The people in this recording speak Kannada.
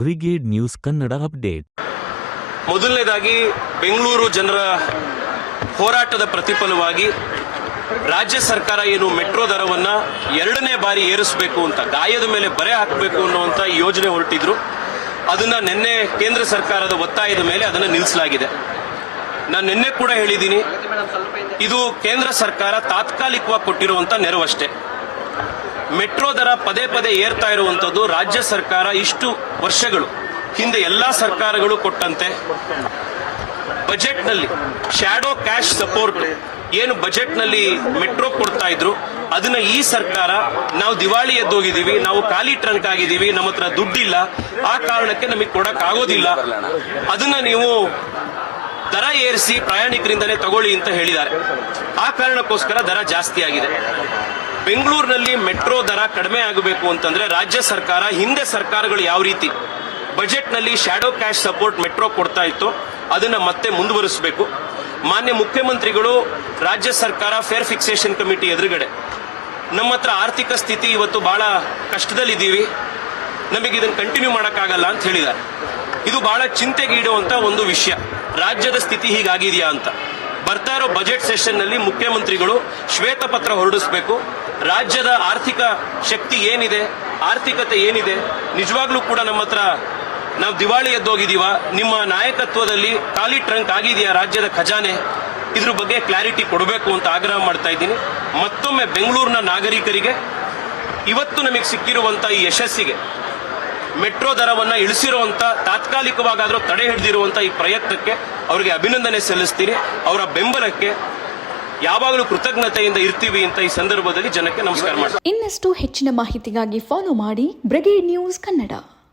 Brigade news Kannada update. ಮೊದಲನೇದಾಗಿ ಬೆಂಗಳೂರು ಜನರ ಹೋರಾಟದ ಪ್ರತಿಫಲವಾಗಿ ರಾಜ್ಯ ಸರ್ಕಾರ ಏನು ಮೆಟ್ರೋ ದರವನ್ನ 2ನೇ ಬಾರಿ ಏರಿಸಬೇಕು ಅಂತ, ಗಾಯದ ಮೇಲೆ ಬರೆ ಹಾಕಬೇಕು ಅನ್ನುವಂತ ಯೋಜನೆ ಹೊರಟಿದ್ರು. ಅದನ್ನ ನಿನ್ನೆ ಕೇಂದ್ರ ಸರ್ಕಾರದ ಒತ್ತಾಯದ ಮೇಲೆ ಅದನ್ನು ನಿಲ್ಲಿಸಲಾಗಿದೆ. ನಾನು ನಿನ್ನೆ ಕೂಡ ಹೇಳಿದ್ದೀನಿ, ಇದು ಕೇಂದ್ರ ಸರ್ಕಾರ ತಾತ್ಕಾಲಿಕವಾಗಿ ಕೊಟ್ಟಿರುವಂತ ನೆರವಷ್ಟೇ. ಮೆಟ್ರೋ ದರ ಪದೇ ಪದೇ ಏರ್ತಾ ಇರುವಂತದ್ದು ರಾಜ್ಯ ಸರ್ಕಾರ ಇಷ್ಟು ವರ್ಷಗಳು ಹಿಂದೆ ಎಲ್ಲಾ ಸರ್ಕಾರಗಳು ಕೊಟ್ಟಂತೆ ಬಜೆಟ್ನಲ್ಲಿ ಶ್ಯಾಡೋ ಕ್ಯಾಶ್ ಸಪೋರ್ಟ್ ಏನು ಬಜೆಟ್ನಲ್ಲಿ ಮೆಟ್ರೋ ಕೊಡ್ತಾ ಇದ್ರು, ಅದನ್ನ ಈ ಸರ್ಕಾರ ನಾವು ದಿವಾಳಿ ಎದ್ದೋಗಿದ್ದೀವಿ, ನಾವು ಖಾಲಿ ಟ್ರಂಕ್ ಆಗಿದ್ದೀವಿ, ನಮ್ಮ ಹತ್ರ ದುಡ್ಡಿಲ್ಲ, ಆ ಕಾರಣಕ್ಕೆ ನಮಗೆ ಕೊಡಕ್ ಆಗೋದಿಲ್ಲ, ಅದನ್ನ ನೀವು ದರ ಏರಿಸಿ ಪ್ರಯಾಣಿಕರಿಂದಲೇ ತಗೊಳ್ಳಿ ಅಂತ ಹೇಳಿದ್ದಾರೆ. ಆ ಕಾರಣಕ್ಕೋಸ್ಕರ ದರ ಜಾಸ್ತಿ ಆಗಿದೆ. ಬೆಂಗಳೂರಿನಲ್ಲಿ ಮೆಟ್ರೋ ದರ ಕಡಿಮೆ ಆಗಬೇಕು ಅಂತಂದ್ರೆ ರಾಜ್ಯ ಸರ್ಕಾರ, ಹಿಂದೆ ಸರ್ಕಾರಗಳು ಯಾವ ರೀತಿ ಬಜೆಟ್ನಲ್ಲಿ ಶ್ಯಾಡೋ ಕ್ಯಾಶ್ ಸಪೋರ್ಟ್ ಮೆಟ್ರೋ ಕೊಡ್ತಾ ಇತ್ತು ಅದನ್ನ ಮತ್ತೆ ಮುಂದುವರಿಸಬೇಕು. ಮಾನ್ಯ ಮುಖ್ಯಮಂತ್ರಿಗಳು, ರಾಜ್ಯ ಸರ್ಕಾರ ಫೇರ್ ಫಿಕ್ಸೇಷನ್ ಕಮಿಟಿ ಎದುರುಗಡೆ ನಮ್ಮ ಹತ್ರ ಆರ್ಥಿಕ ಸ್ಥಿತಿ ಇವತ್ತು ಬಹಳ ಕಷ್ಟದಲ್ಲಿದ್ದೀವಿ, ನಮಗೆ ಇದನ್ನು ಕಂಟಿನ್ಯೂ ಮಾಡೋಕ್ಕಾಗಲ್ಲ ಅಂತ ಹೇಳಿದ್ದಾರೆ. ಇದು ಬಹಳ ಚಿಂತೆಗೀಡುವಂತ ಒಂದು ವಿಷಯ. ರಾಜ್ಯದ ಸ್ಥಿತಿ ಹೀಗಾಗಿದೆಯಾ ಅಂತ ಬರ್ತಾ ಇರೋ ಬಜೆಟ್ ಸೆಷನ್ ನಲ್ಲಿ ಮುಖ್ಯಮಂತ್ರಿಗಳು ಶ್ವೇತಪತ್ರ ಹೊರಡಿಸಬೇಕು. ರಾಜ್ಯದ ಆರ್ಥಿಕ ಶಕ್ತಿ ಏನಿದೆ, ಆರ್ಥಿಕತೆ ಏನಿದೆ, ನಿಜವಾಗ್ಲೂ ಕೂಡ ನಮ್ಮ ಹತ್ರ ನಾವು ದಿವಾಳಿ ಎದ್ದೋಗಿದೀವ, ನಿಮ್ಮ ನಾಯಕತ್ವದಲ್ಲಿ ಖಾಲಿ ಟ್ರಂಕ್ ಆಗಿದೆಯಾ ರಾಜ್ಯದ ಖಜಾನೆ, ಇದ್ರ ಬಗ್ಗೆ ಕ್ಲಾರಿಟಿ ಕೊಡಬೇಕು ಅಂತ ಆಗ್ರಹ ಮಾಡ್ತಾ ಇದ್ದೀನಿ. ಮತ್ತೊಮ್ಮೆ ಬೆಂಗಳೂರಿನ ನಾಗರಿಕರಿಗೆ ಇವತ್ತು ನಮಗೆ ಸಿಕ್ಕಿರುವಂತ ಈ ಯಶಸ್ಸಿಗೆ, ಮೆಟ್ರೋ ದರವನ್ನ ಇಳಿಸಿರುವಂತ, ತಾತ್ಕಾಲಿಕವಾಗಾದ್ರೂ ತಡೆ ಹಿಡಿದಿರುವಂತ ಈ ಪ್ರಯತ್ನಕ್ಕೆ ಅವರಿಗೆ ಅಭಿನಂದನೆ ಸಲ್ಲಿಸ್ತೀನಿ. ಅವರ ಬೆಂಬಲಕ್ಕೆ ಯಾವಾಗಲೂ ಕೃತಜ್ಞತೆಯಿಂದ ಇರ್ತೀವಿ ಅಂತ ಈ ಸಂದರ್ಭದಲ್ಲಿ ಜನಕ್ಕೆ ನಮಸ್ಕಾರ ಮಾಡ್ತೀನಿ. ಇನ್ನಷ್ಟು ಹೆಚ್ಚಿನ ಮಾಹಿತಿಗಾಗಿ ಫಾಲೋ ಮಾಡಿ ಬ್ರಿಗೇಡ್ ನ್ಯೂಸ್ ಕನ್ನಡ.